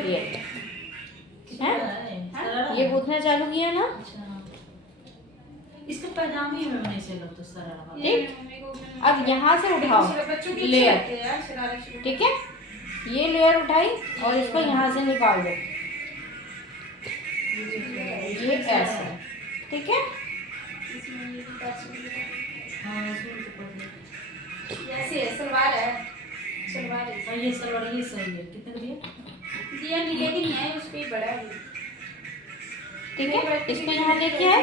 ये है, ये गूंथना चालू किया ना। इसके पैजामे में नहीं से लगता सरारा। ठीक, अब यहाँ से उठाओ लेयर, ठीक है, ये लेयर उठाई और इसको यहाँ से निकाल दो, ये ऐसे, ठीक है। ऐसे सलवार है, सलवार है। ये सलवार ये सही है। कितने का दिया नीले की नहीं है, उस पे बड़ा है, ठीक है। इसको यहाँ देखिए है,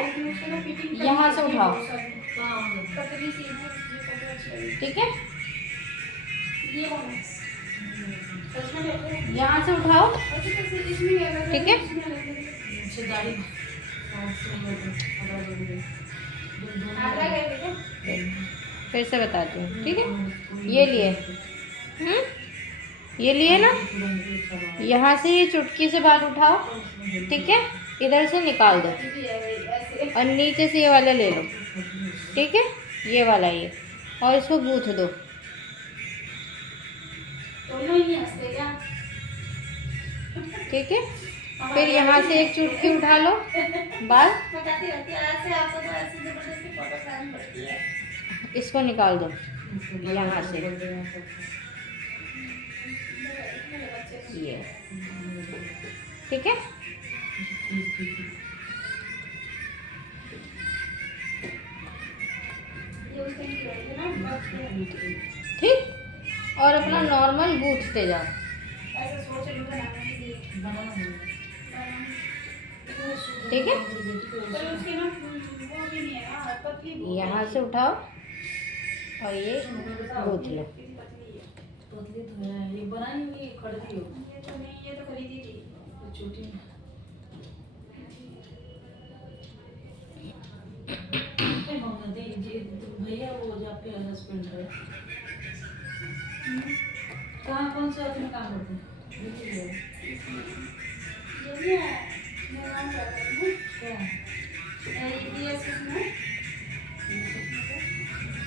यहाँ से उठाओ, पतली सी है, ठीक है, ये वाला यहाँ से उठाओ, ठीक है। फिर से बताती हूँ, ठीक है। ये लिए, ये लिए ना, यहाँ से ये चुटकी से बाल उठाओ, ठीक है, इधर से निकाल दो और नीचे से ये वाला ले लो, ठीक है, ये वाला ये, और इसको गूंथ दो। ठीक है, फिर यहाँ से एक चुटकी उठा लो बाल, इसको निकाल दो यहाँ से, ये, ठीक है। ठीक, और अपना नॉर्मल गूंथते जाओ, ठीक है। यहाँ से उठाओ और ये गूंथ लो। पतली तो है, ये बनाई हुई खरीदी हो? ये तो खरीदी थी, छोटी। भैया वो जो आपके हस्बैंड है कहाँ, कौन से अपने काम करते हैं? ये है मैं काम करता हूँ क्या EDS में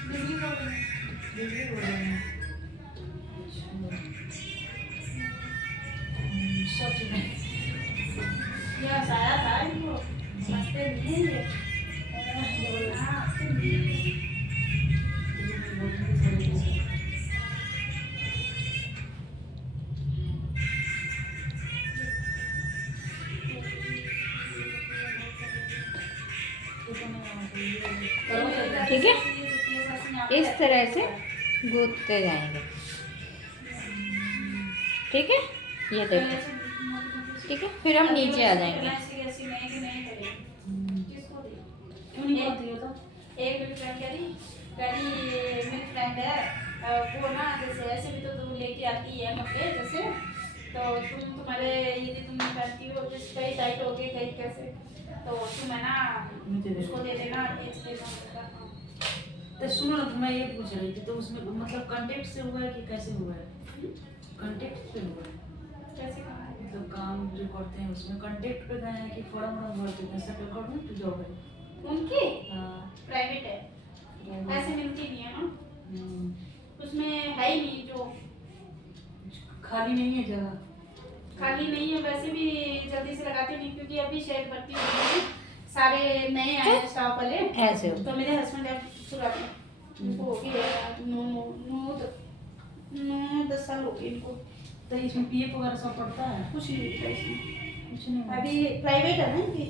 बिजली बोर्ड में। बिजली बोर्ड में? सच में ये सारा था इनको मस्ते नहीं है ठीक है, इस तरह से गूंथते जाएंगे, ठीक है। ये देखो, ठीक है, फिर हम नीचे आ जाएंगे। एक मेरी फ्रेंड कह रही मेरी फ्रेंड है वो ना जैसे ऐसे भी तो तुम लेके आती है कपड़े जैसे, तो तुम्हारे यदि तुम पहनती हो जैसे कहीं टाइट हो गए कहीं कैसे, तो तुम है ना उसको दे देना, बेच देना। तो सुनो ना, मैं ये पूछ रही थी, तो उसमें मतलब कांटेक्ट से हुआ है कि कैसे हुआ है? कांटेक्ट से हुआ है? कैसे कहा है? तो काम जो करते हैं उसमें कांटेक्ट पे गए हैं कि फॉर्म भरते हैं? सेटल गवर्नमेंट जॉब है उनकी हाँ, प्राइवेट है, ऐसे मिलती नहीं है ना, उसमें है ही नहीं, जो खाली नहीं है जगह, खाली नहीं है। वैसे भी जल्दी से लगाती नहीं क्योंकि अभी शायद भर्ती हो गई है, सारे नए आए हैं स्टाफ वाले, ऐसे तो मेरे हस्बैंड अब शुरुआत में उनको हो गई 9-10 साल हो गए इनको। तो इसमें पीएफ वगैरह सब पड़ता है? कुछ नहीं होता इसमें, कुछ नहीं है। अभी प्राइवेट है ना इनकी,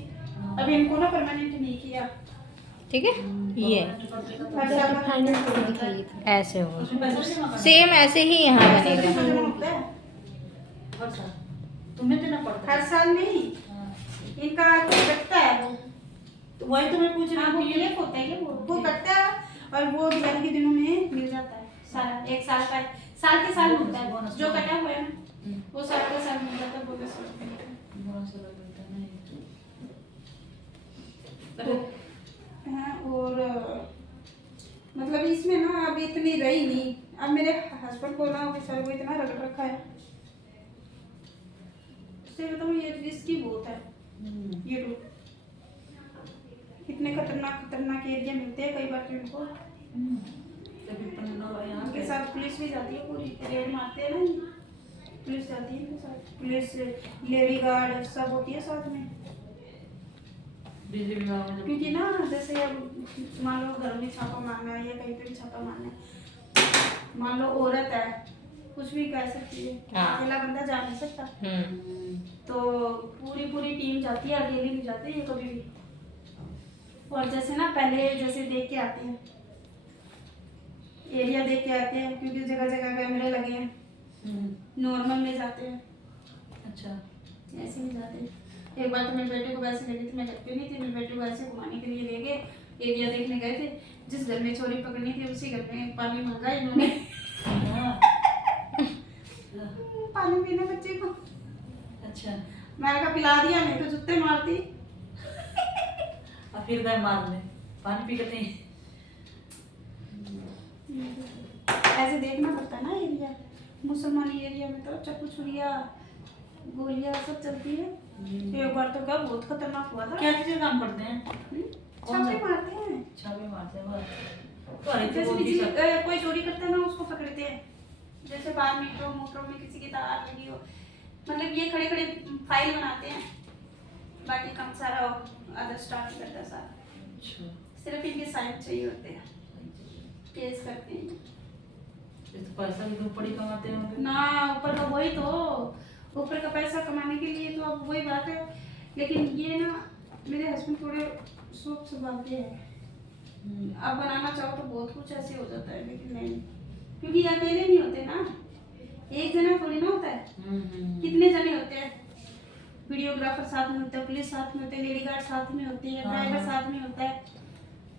अभी इनको ना परमानेंट नहीं किया, ठीक है, ये ऐसे होगा, उसमें पैसा सेम ऐसे ही यहाँ बनेगा। हर साल तुम्हें देना पड़ता हर है? साल नहीं, हाँ। इनका कटता है वो, तो वही तो मैं पूछ रही हाँ वो हूँ ये होता है वो कटता है और वो दिवाली के दिनों में मिल जाता है, सारा एक साल का, साल के साल मिलता है, जो कटा हुआ है ना वो साल का साल मिल जाता है, बोनस मिलता है तो हाँ। और मतलब इसमें ना अब इतनी रही नहीं, अब मेरे हस्बैंड को ना बेचारे को इतना रगड़ रखा है, उससे बताऊँ ये रिस्की बहुत है। ये लोग इतने खतरनाक एरिया मिलते हैं कई बार तो इनको, उनके साथ पुलिस भी जाती है, पूरी रेड मारते हैं ना, पुलिस जाती है मेरे साथ, पुलिस लेडी गार्ड सब होती है साथ में। बिजली विभाग में जब क्योंकि ना जैसे अब मान लो घर में छापा मारना है या कहीं पे भी छापा मारना है, मान लो औरत है कुछ भी कह सकती है, हाँ। अकेला बंदा जा नहीं सकता, तो पूरी टीम जाती है, अकेली नहीं जाती है कभी भी। और जैसे ना पहले जैसे देख के आते हैं, एरिया देख के आते हैं, क्योंकि जगह जगह कैमरे लगे हैं, नॉर्मल में जाते हैं, अच्छा ऐसे नहीं जाते। एक बार तो मेरे बेटे को वैसे ले गई थी, मैं घर पे नहीं थी, मेरे बेटे को ऐसे घुमाने के लिए ले गए, एरिया देखने गए थे, जिस घर में चोरी पकड़नी थी उसी घर में पानी मांगा इन्होंने। पानी पीने बच्चे को, अच्छा मैंने कहा पिला दिया, नहीं तो जूते मारती। और फिर गए मारने, पानी पी लेते हैं। ऐसे देखना पड़ता है ना एरिया, मुसलमानी एरिया में तो चक्कू छुरिया गोलियां सब चलती है। एक बार तो क्या बहुत खतरनाक हुआ था। क्या चीजें काम करते हैं? छापे मारते हैं, छापे मारते हैं बस। तो अरे तो जैसे बहुत ही सब- कोई चोरी करता है ना उसको पकड़ते हैं, जैसे बाहर मीटरों मोटरों में किसी की तार लगी हो, मतलब ये खड़े खड़े फाइल बनाते हैं, बाकी काम सारा अदर स्टार्ट करता है सारा, अच्छा सिर्फ इनके साइन चाहिए होते हैं, केस करते हैं। ये तो पैसा भी तो ऊपर ही कमाते होंगे ना ऊपर का वही तो, ऊपर का पैसा कमाने के लिए तो अब वही बात है, लेकिन ये ना मेरे हस्बैंड थोड़े सोच स्वभाव के हैं, अब बनाना चाहो तो बहुत कुछ ऐसे हो जाता है, लेकिन नहीं, क्योंकि ये अकेले नहीं होते ना, एक जना थोड़ी ना होता है, कितने जने होते हैं, वीडियोग्राफर साथ में होता है, पुलिस साथ में होते हैं, लेडी गार्ड साथ में होती है, ड्राइवर साथ में होता है,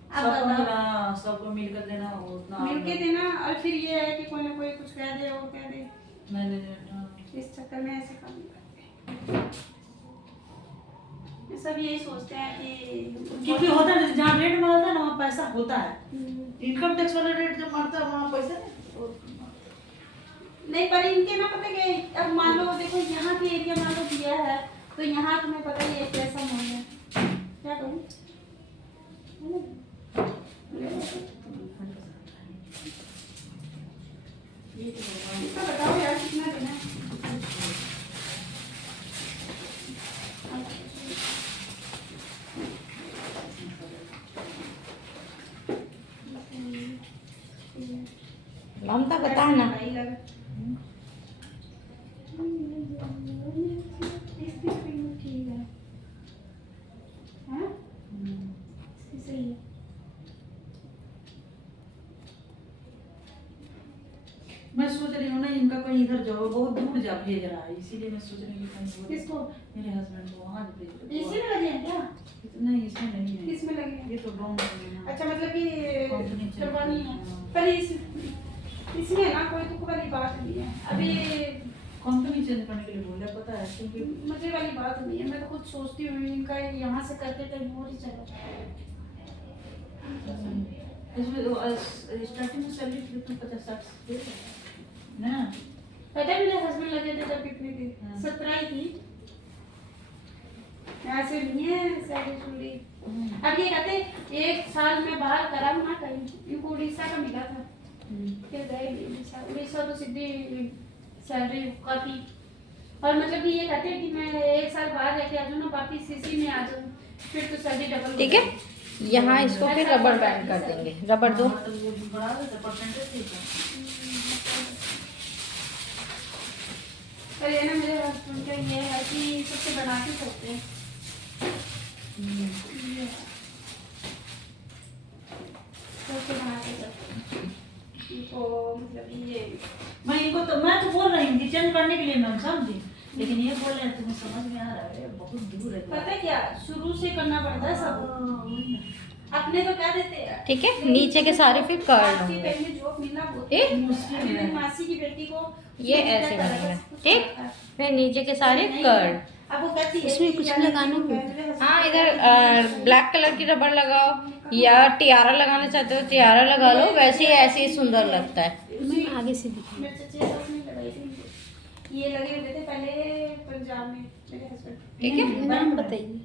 अब सबको बताओ मिला, सबको मिलकर देना वो उतना मिलके देना, और फिर ये है कि कोई ना कोई कुछ कह दे, वो कह दे, मैनेजमेंट इस चक्कर में ऐसे काम नहीं करते। ये सब यही सोचते हैं कि क्योंकि होता है जहाँ रेट मारता है ना वहाँ पैसा होता है। इनकम टैक्स वाला रेट जब मारता है वहाँ पैसा नहीं, पर इनके ना पता क्या, अब मान लो देखो यहाँ के एरिया मान लो दिया है, तो यहाँ तुम्हें पता ही है कैसा माहौल है, क्या कहूँ, इसका बताओ यार कितना देना है। ममता बता ना। नहीं लगा। ठीक है, हाँ? सही है। मैं सोच रही हूँ ना इनका कहीं इधर जाओ, बहुत दूर जा भेज रहा है, इसीलिए मैं सोच रही हूँ कहीं दूर- किसको? मेरे हस्बैंड को वहाँ भेज दो। इसी में लगे हैं क्या? नहीं इसमें नहीं है, किस में लगे हैं? ये तो गाँव में है। अच्छा, मतलब कि कंपनी चल करवानी रही है, है। पर इसमें ना कोई दुख वाली बात नहीं है, अभी कंपनी चेंज करने के लिए बोला पता है, क्योंकि मुझे वाली बात नहीं है, मैं तो खुद सोचती हूँ इनका यहाँ से करके कहीं और ही चलो। इसमें स्टार्टिंग में सैलरी कितनी 50-60 दे रहे हैं ना। पता है मेरे हस्बैंड लगे थे जब कितनी थी, हाँ। 17 ही थी, ऐसे नहीं है सैलरी सुनली। अब ये कहते एक साल में बाहर करा ना कहीं, इनको उड़ीसा का मिला था, फिर गए उड़ीसा, उड़ीसा तो सीधी सैलरी काफी, और मतलब कि ये कहते हैं कि मैं एक साल बाहर रह के आ जाऊँ ना, वापिस सीसी में आ जाऊँ, फिर तो सैलरी डबल। ठीक है, यहाँ इसको फिर रबर बैंड कर देंगे, रबर दो। तो वो बढ़ा देते परसेंटेज ठीक है। पर ये ना मेरे हस्बैंड का ये है कि सबसे बना के चलते हैं, सबसे बना के चलते हैं, इनको मतलब ये मैं तो बोल रही हूँ कि चेंज करने के लिए मैम समझी, लेकिन ये बोल रहे हैं तुम्हें समझ में आ रहा है बहुत दूर है। पता है क्या, शुरू से करना पड़ता है सब, अपने तो क्या देते हैं। ठीक है, नीचे के सारे फिर कर आपकी लूँगे। पहले जॉब मिलना बहुत ए? मुश्किल है, मेरी मासी की बेटी को ये ऐसे बनेगा, ठीक, फिर नीचे के सारे कर। अब वो कहती है इसमें कि कुछ यानी लगाना कि होगा। मेरे husband हाँ, को इधर ब्लैक कलर की रबर लगाओ, या टियारा लगाना चाहते हो टियारा लगा लो, वैसे ही ऐसे ही सुंदर लगता है। मैं आगे से दिखा। मेरे चचे सास ने लगाई थी, ये लगे हुए थे पहले पंजाब में मेरे हस्बैंड, ठीक है, नाम बताइए।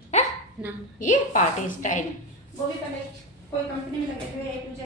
नाम ये पार्टी स्टाइल। वो भी पहले कोई कंपनी में लगे थे,